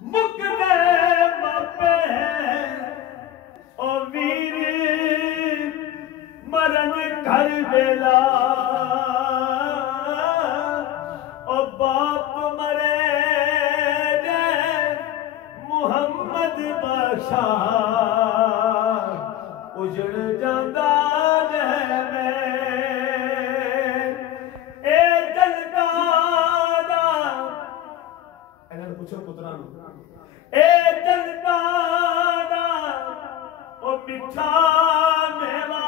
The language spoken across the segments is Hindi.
मुकदे मापे ओ वीर मरन घर बेला ओ बाप मरे जे मुहम्मद बादशाह उजड़ जांदा पुत्रा ए जनता दा ओ मिठा मेवा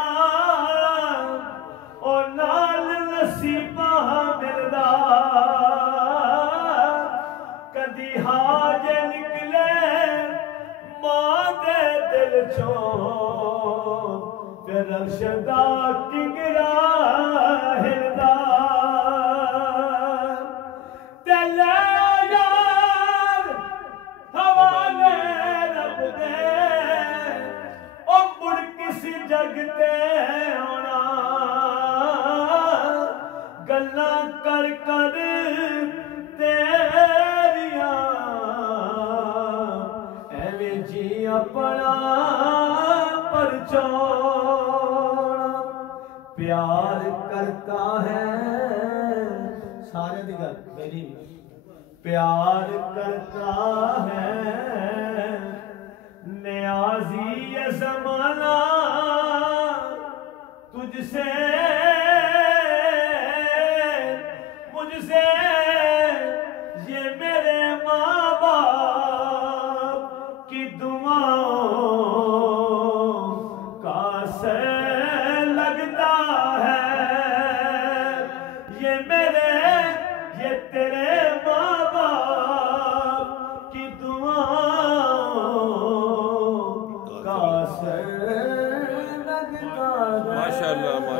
ओ नाल नसीबा मिलदा कदी हाज निकले मां दे दिल चों फिर अरशदा किंगरा हिलदा जगते होना गल्ला कर कर तेरिया एवें जी अपना परचोना प्यार करता है सारे दी गल मेरी प्यार करता है नियाज़ी ये ज़माना तुझसे मुझसे ये मेरे माँ बाप की दुआओं का असर लगता है ये मेरे ये तेरे माँ बाप की दुआओं का असर लगता है। माशाअल्लाह।